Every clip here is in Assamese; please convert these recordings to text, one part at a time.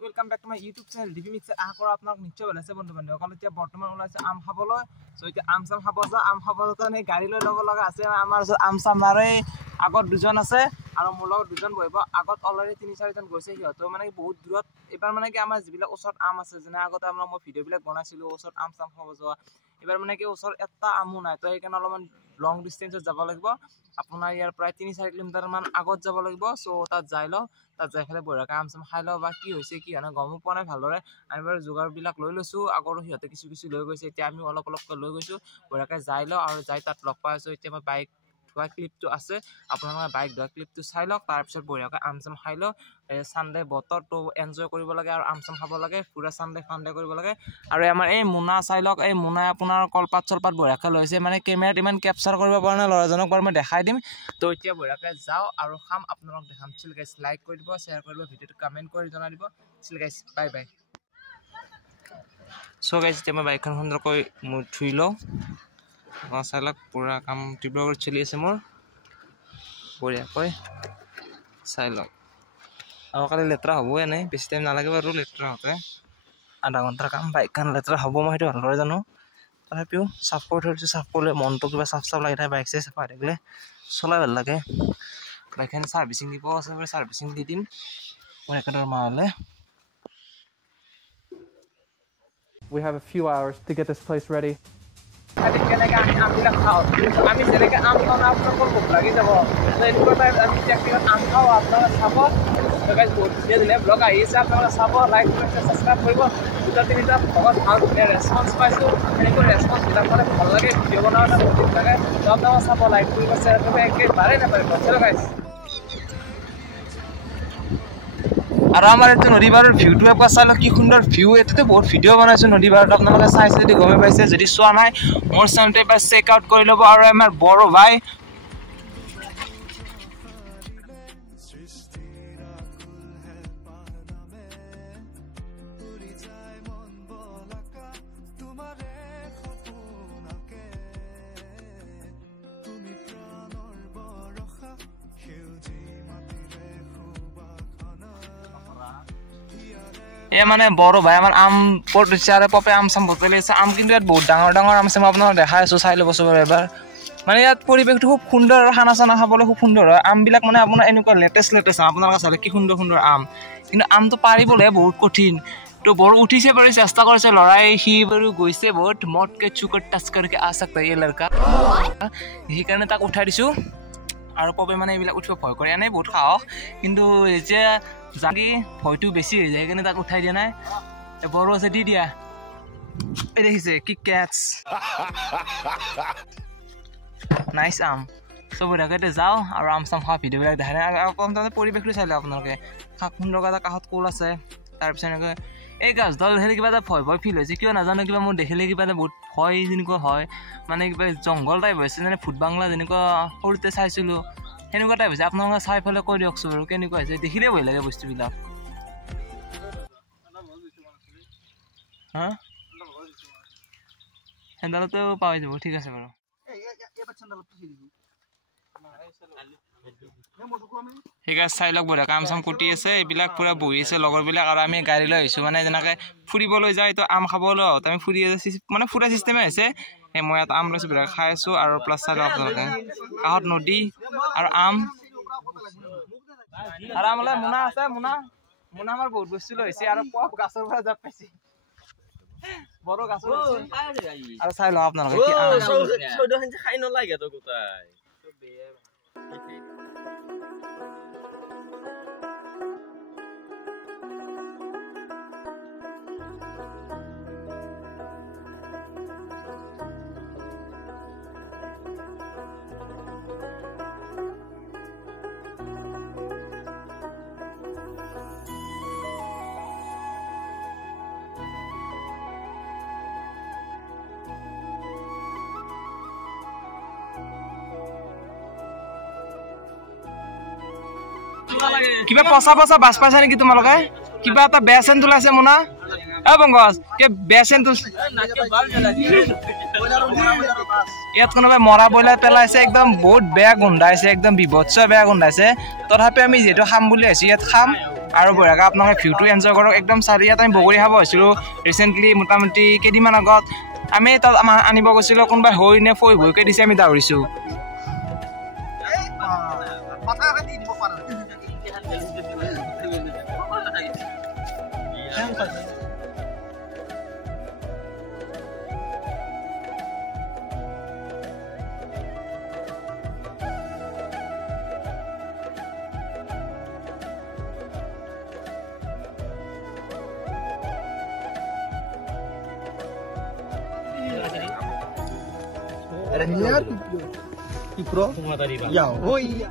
Welcome back to my YouTube channel DP Mixer আশা কৰো আপোনাক নিশ্চয় ভাল আছে বন্ধু বান্ধৱসকল এতিয়া বৰ্তমান ওলাইছে আম খাবলৈ সো এতিয়া আম চাম খাব যা আম খাবলৈ কাৰণে গাড়ী লৈ ল'ব লগা আছে আমাৰ আম চাম মাৰে আগত দুজন আছে আৰু মোৰ লগত দুজন বহিব আগত অলৰেডি 3-4 জন গৈছে সিহঁত মানে বহুত দূৰত এবাৰ মানে কি আমাৰ যিবিলাক ওচৰত আম আছে যেনে আগতে আমৰা মই ভিডিও বিলাক বনাইছিলো ওচৰত আম চাম খাব যোৱা এবাৰ মানে কি ওচৰত এটা আমো নাই তো এইকাৰণে অলপমান লং ডিসটেন্সত যাব লাগিব আপোনাৰ ইয়াৰ প্ৰায় 3-4 কিলোমিটাৰ মান আগত যাব লাগিব সো তাত যাই লও তাত যাই ফেলে বঢ়িয়াকৈ আম চাম খাই লও বা কি হৈছে কি হয় না গমো পোৱা নাই ভালদৰে আমি বাৰু যোগাৰবিলাক লৈ লৈছো আগৰো সিহঁতে কিছু লৈ গৈছে এতিয়া আমি অলপ লৈ গৈছো বঢ়িয়াকৈ যাই লও আৰু যাই তাত লগ পাইছো এতিয়া মই বাইক ধোৱা ক্লিপটো আছে আপোনালোকে বাইক ধোৱা ক্লিপটো চাই লওক তাৰ পিছত বঢ়িয়াকৈ আম চাম খাই লও সানডে বতৰটো এনজয় কৰিব লাগে আৰু আম চাম খাব লাগে পুৰা সানডে ফানডে কৰিব লাগে আৰু আমাৰ এই মুনা চাই লওক এই মুনা আপোনাৰ কলপাত চলপাত বঢ়িয়াকৈ লৈছে মানে কেমেৰাত ইমান কেপচাৰ কৰিব পৰা নাই ল'ৰাজনক বাৰু মই দেখাই দিম তো এতিয়া বঢ়িয়াকৈ যাও আৰু খাম আপোনালোক দেখাম চিল গাইস লাইক কৰি দিব শেয়াৰ কৰিব ভিডিওটো কমেন্ট কৰি জনাই দিব chill guys bye bye so guys এতিয়া মই বাইকখন সুন্দৰকৈ ধুই লও চাই লওক পুৰা কাম তীব্ৰ চলি আছে মোৰ বঢ়িয়াকৈ চাই লওক আৰু কালি লেতেৰা হ'বই নাই বেছি টাইম নালাগে বাৰু লেতেৰা হওঁতে আধা ঘণ্টাৰ কাম বাইকখন লেতেৰা হ'ব মই সেইটো ভালদৰে জানো তথাপিও চাফ কৰি থৈ দিছোঁ চাফ কৰিলে মনটো কিবা চাফ লাগি থাকে বাইক চাই চাফা হৈ থাকিলে চলাই ভাল লাগে বাইকখন ছাৰ্ভিচিং দিব আছে ছাৰ্ভিচিং দি দিম মই একেবাৰে মাহলে We have a few hours to get this place ready. আমি যেনেকৈ আমবিলাক খাওঁ আমি যেনেকৈ আম খাওঁ আপোনালোকৰ ভোক লাগি যাব এনেকুৱা টাইপ আমি প্ৰেক্টিকেল আম খাওঁ আপোনালোকে চাব বহুত ধুনীয়া ধুনীয়া ব্লগ আহি আছে আপোনালোকে চাব লাইক কৰিব ছাবস্ক্ৰাইব কৰিব দুটা তিনিটা ভগত ভাল ধুনীয়া ৰেছপন্স পাইছোঁ এনেকৈ ৰেছপন্সবিলাক মানে ভাল লাগে ভিডিঅ' বনাওঁ এটা বহুত লাগে আপোনালোকে চাব লাইক কৰিব শ্বেয়াৰ কৰিব একেবাৰে নাপাৰিব চলো গাইছ আৰু আমাৰ এইটো নদী পাৰৰ ভিউটো একবাৰ চাই লওক কি সুন্দৰ ভিউ এইটোতে বহুত ভিডিঅ' বনাইছোঁ নদী পাৰত আপোনালোকে চাইছে যদি গমে পাইছে যদি চোৱা নাই মোৰ চেনেলটো এবাৰ চেক আউট কৰি ল'ব আৰু আমাৰ বড়ো ভাই এ মানে বড়ো ভাই আমাৰ আম পড়ছে পপে আম চাম বুটলি আছে আম কিন্তু ইয়াত বহুত ডাঙৰ ডাঙৰ আম আছে মই আপোনাক দেখাই আছোঁ চাই ল'ব চবৰ এবাৰ মানে ইয়াত পৰিৱেশটো খুব সুন্দৰ আৰু খানা চানা খাবলৈ খুব সুন্দৰ হয় আমবিলাক মানে আপোনাৰ এনেকুৱা লেটেষ্ট আপোনালোকে চালে কি সুন্দৰ সুন্দৰ আম কিন্তু আমটো পাৰিবলৈ বহুত কঠিন তো বড়ো উঠিছে বাৰু চেষ্টা কৰিছে ল'ৰাই সি বাৰু গৈছে বহুত মটকে চুকৰ টাচ কৰিকে আ सकता है ये लड़का সেইকাৰণে তাক উঠাই দিছোঁ আৰু পপে মানে এইবিলাক উঠিব ভয় কৰে এনে বহুত সাহস কিন্তু এতিয়া জাগি ভয়টো বেছি হৈ যায় সেইকাৰণে তাক উঠাই দিয়া নাই বড়ো আছে দি দিয়া এই দেখিছে কি কেটছ নাইচ আম চব ঢাকাতে যাওঁ আৰু আম চাম খোৱা ভিডিঅ'বিলাক দেখাই নাই পৰিৱেশটো চাই লওক আপোনালোকে সুন্দৰ এটা কাষত কোল আছে তাৰপিছত এনেকৈ এই গাছডাল দেখিলে কিবা এটা ভয় ভয় ফিল হৈছে কিয় নাজানো কিবা মোৰ দেখিলে কিবা এটা বহুত ভয় যেনেকুৱা হয় মানে কিবা জংঘল টাইপ হৈছে যেনে ভূত বাংলা যেনেকুৱা সৰুতে চাইছিলোঁ সেনেকুৱা টাইপ হৈছে আপোনালোকে চাই পেলাই কৈ দিয়কচোন আৰু কেনেকুৱা হৈছে দেখিলেই ভয় লাগে বস্তুবিলাক হা হেণ্ডালতো পাই যাব ঠিক আছে বাৰু ঠিক আছে চাই লওক বঢ়িয়া কাম চাম কুটি আছে এইবিলাক পুৰা বহি আছে লগৰবিলাক আৰু আমি গাড়ী লৈ আহিছোঁ মানে যেনেকৈ ফুৰিবলৈ যাওঁ এইটো আম খাবলৈ আহোঁ আমি ফুৰি মানে ফুৰা চিষ্টেমে হৈছে মই ইয়াত আম লৈছোঁ বঢ়িয়া খাই আছোঁ আৰু প্লাছ চাই লওক আপোনালোকে কাষত নদী আৰু আম আৰু আমলৈ মোনা আছে মোনা আমাৰ বহুত বস্তু লৈছে আৰু পপ গাছৰ পৰা জাপ পাইছে বড়ো গাছৰ আৰু চাই লওক আপোনালোকে খাই নালাগে তো গোটাই কিবা পচা পচা বাছ পাইছা নেকি তোমালোকে কিবা এটা বেয়া চেন তোলাইছে মোনা এ বংগজ কে বেয়া চেন তো ইয়াত কোনোবাই মৰা বইলাৰ পেলাইছে একদম বহুত বেয়া গোন্ধাইছে একদম বিভৎস বেয়া গোন্ধাইছে তথাপি আমি যেহেতু খাম বুলি আছি ইয়াত খাম আৰু বঢ়িয়াকৈ আপোনালোকে ভিউটো এনজয় কৰক একদম চাৰি ইয়াত আমি বগৰী খাব হৈছিলোঁ ৰিচেণ্টলি মোটামুটি কেইদিনমান আগত আমি তাত আনিব গৈছিলোঁ কোনোবাই হৈ নে ফৈ ভৈকে দিছে আমি দাউৰিছোঁ Pro? Ya, oh iya.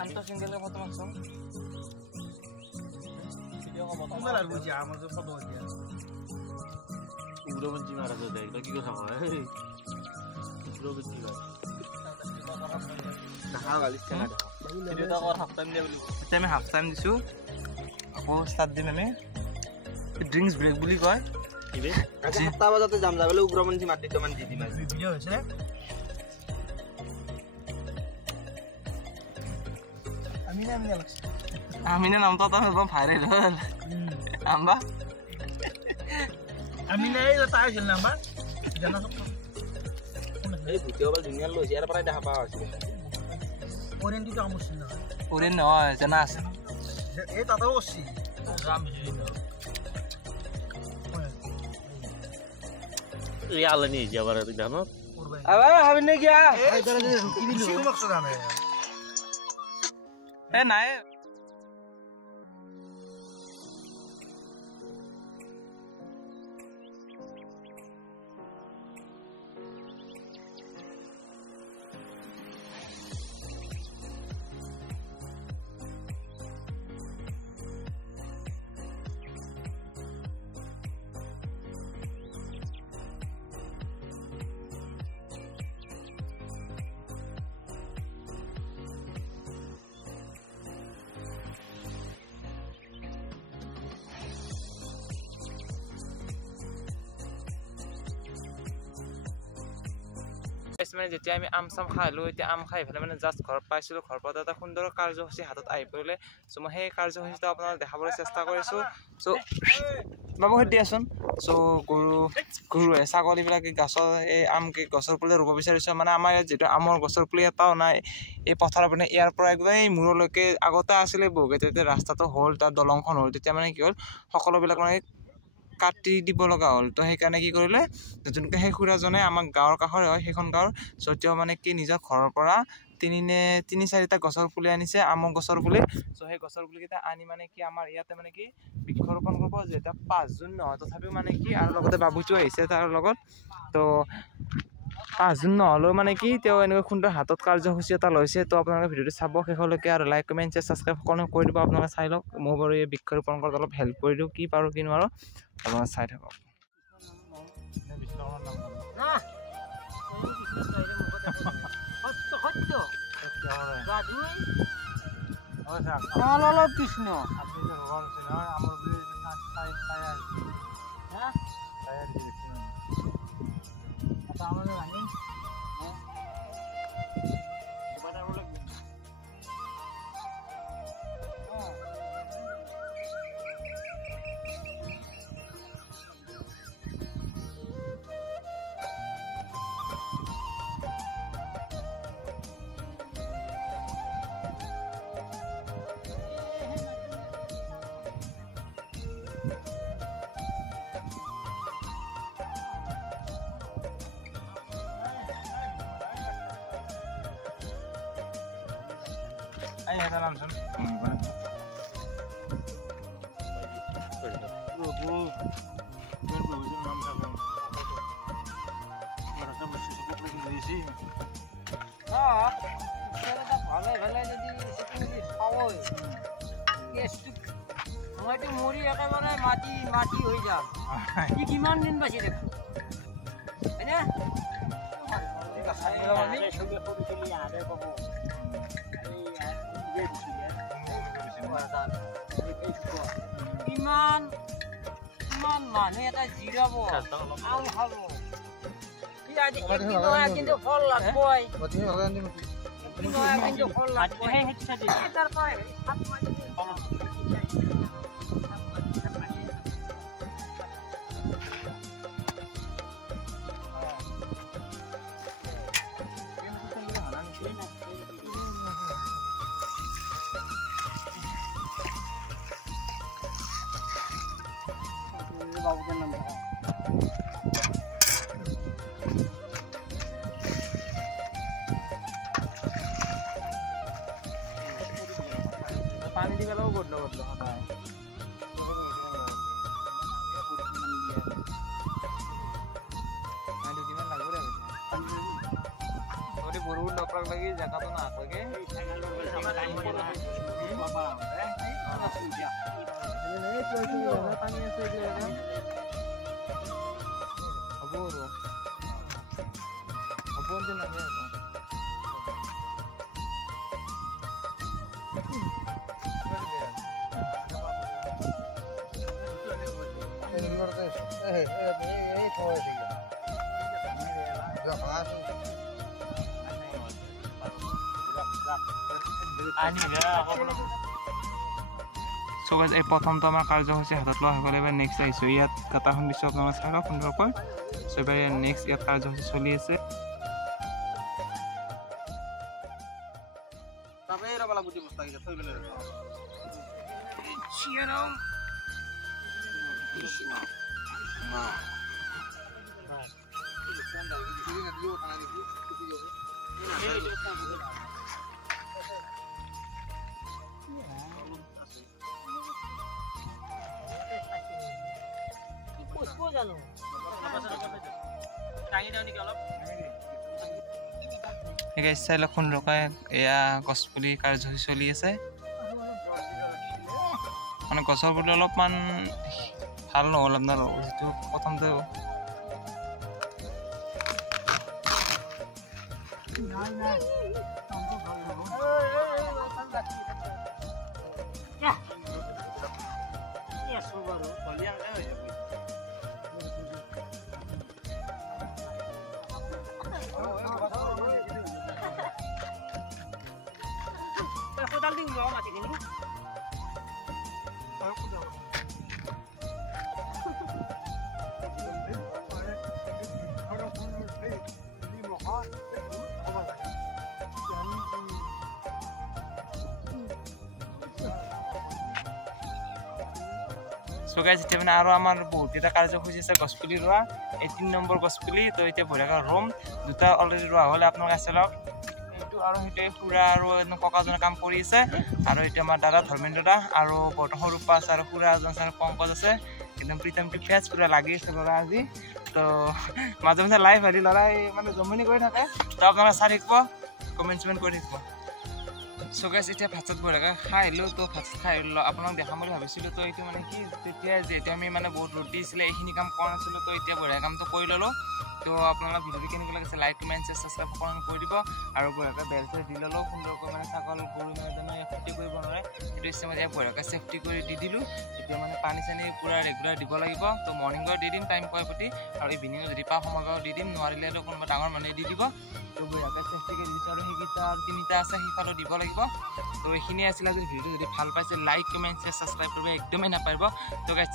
Anto single foto langsung. Video ko foto. Wala mo siya, mo foto dia. Ugro banci mara to dekh to ki kotha hoy. Ugro banci mara. Nah, galis kan ada. Video ta kor half time dia boli. Acha আমি half time দিছো. আকৌ start দিম আমি. Drinks break বুলি কয়. Ibe. Acha 7 bajate jam jabele ugro banci mati to man di di mas. Video hoise. Amina নাম তো একদম ভাইরাল হল আম্বা Amina itu tak ada nama. Jangan sok. Video bal dunia lo siapa pernah dah apa sih? Orang itu kamu sih. Oren নয় জানাস Tak tahu sih. Ram jadi. Real ni Jawa itu dah no. আবা হাবিন নে গিয়া Ini sih maksudnya. এ নাই মানে যেতিয়া আমি আম চাম খাইলো এতিয়া আম খাই পেলাই মানে জাষ্ট ঘৰত পাইছিলোঁ ঘৰৰ পৰা এটা সুন্দৰ কাৰ্যসূচী হাতত আহি পৰিলে চ' মই সেই কাৰ্যসূচীটো আপোনাক দেখাবলৈ চেষ্টা কৰিছোঁ চ' বাবুহঁত দিয়াচোন চ' গৰু ছাগলীবিলাকে গছৰ এই আম গছৰ পুলি ৰুব বিচাৰিছোঁ মানে আমাৰ ইয়াত যিটো আমৰ গছৰ পুলি এটাও নাই এই পথাৰৰ পিনে ইয়াৰ পৰা একদম এই মূৰলৈকে আগতে আছিলে বহুকেইটা তেতিয়া ৰাস্তাটো হ'ল তাত দলংখন হ'ল তেতিয়া মানে কি হ'ল সকলোবিলাক মানে কাটি দিব লগা হ'ল তো সেইকাৰণে কি কৰিলে যোনকৈ সেই খুৰাজনে আমাক গাঁৱৰ কাষৰে হয় সেইখন গাঁৱৰ য'তেও মানে কি নিজৰ ঘৰৰ পৰা তিনি চাৰিটা গছৰ পুলি আনিছে আমৰ গছৰ পুলি চ' সেই গছৰ পুলিকেইটা আনি মানে কি আমাৰ ইয়াতে মানে কি বৃক্ষৰোপণ কৰিব যেতিয়া 5 জুন নহয় তথাপিও মানে কি আৰু লগতে বাবুটো আহিছে তাৰ লগত তো 5 জুন নহ'লেও মানে কি তেওঁ এনেকৈ সুন্দৰ হাতত কাৰ্যসূচী এটা লৈছে তো আপোনালোকে ভিডিঅ'টো চাব শেষলৈকে আৰু লাইক কমেণ্ট ছাবস্ক্ৰাইব সকলো কৰি দিব আপোনালোকে চাই লওক মই বাৰু এই বৃক্ষৰোপণ কৰাত অলপ হেল্প কৰি দিওঁ কি পাৰোঁ কি নোৱাৰোঁ আপোনালোকে চাই থাকক কৃষ্ণ Ay, ada langsung. মৰি একেবাৰে মাটি হৈ যাম কিমান দিন বাচি থাকো কিমান মানুহ এটা জিৰাব আম খাব কিন্তু ফল লাগবই কিন্তু ফল লাগবই বাবুকে নাম পানী দি পেলাও বদলো সদায় দুদিনমান লাগিব দে বৰষুণ নপৰাক লাগি জেগাটো নাথাকে পানী আছে হ'ব আৰু হ'ব নাহে So guys, এই প্ৰথমটো আমাৰ কাৰ্যসূচী হাতত লোৱা হৈ গ'লে এবাৰ নেক্সট আহিছোঁ ইয়াত কাটাখন দিছোঁ আপোনালোকে চাই লওক সুন্দৰকৈ চ' এবাৰ নেক্সট ইয়াত কাৰ্যসূচী চলি আছে চাই লওক সুন্দৰকৈ এয়া গছপুলি কাৰ্যসূচী চলি আছে মানে গছৰ পুলি অলপমান ভাল নহ'ল আপোনাৰ যিটো প্ৰথমতে সো গাইজ এতিয়া মানে আৰু আমাৰ বহুতকেইটা কাৰ্যসূচী আছে গছপুলি ৰোৱা 18 নম্বৰ গছপুলি তো এতিয়া বঢ়িয়াকৈ ৰুম দুটা অলৰেডি ৰোৱা হ'লে আপোনালোকে আছে লওক এইটো আৰু সেইটোৱে খুৰা আৰু ককাজনে কাম কৰি আছে আৰু এইটো আমাৰ দাদা ধৰ্মেন্দ্ৰ দা আৰু বৰ্তমান ৰূপা আছে আৰু খুৰা এজন আছে পংকজ আছে একদম প্ৰীতমটো ফেচ পুৰা লাগি আছে ল'ৰা আজি তো মাজে মাজে লাইভ হেৰি ল'ৰাই মানে জমনি কৰি থাকে তো আপোনালোকে চাই থাকিব কমেণ্ট কৰি থাকিব সো গাইজ এতিয়া ভাত চাত বঢ়িয়াকৈ খাই আহিলোঁ তো ভাত চাত খাই আহিলোঁ আপোনাক দেখাম বুলি ভাবিছিলোঁ তো এইটো মানে কি তেতিয়া যিহেতু আমি মানে বহুত ৰ'দ দিছিলে এইখিনি কাম কৰা নাছিলোঁ তো এতিয়া বঢ়িয়া কামটো কৰি ল'লোঁ তো আপোনালোক ভিডিঅ'টো কেনেকুৱা লাগিছে লাইক কমেণ্ট ছাবস্ক্ৰাইব কৰি দিব আৰু বঢ়িয়াকৈ বেল চেল দি ল'লোঁ সুন্দৰকৈ মানে ছাগল গৰু মানে জানো সেফটি কৰিব নোৱাৰে সেইটো হিচাপত ইয়াত বঢ়িয়াকৈ চেফটি কৰি দি দিলোঁ এতিয়া মানে পানী চানী পূৰা ৰেগুলাৰ দিব লাগিব তো মৰ্ণিঙত দি দিম টাইম পোৱাৰ প্ৰতি আৰু ইভিনিঙত যদি পাওঁ সময় দি দিম নোৱাৰিলেতো কোনোবা ডাঙৰ মানুহে দি দিব তো বঢ়িয়াকৈ চেফটি কৰি দিছোঁ আৰু সেইকেইটা আৰু তিনিটা আছে সেইফালেও দিব লাগিব তো এইখিনিয়ে আছিলে যদি ভিডিঅ'টো যদি ভাল পাইছে লাইক কমেণ্ট ছাবস্ক্ৰাইব কৰিব একদমেই নাপাৰিব তো গাইজ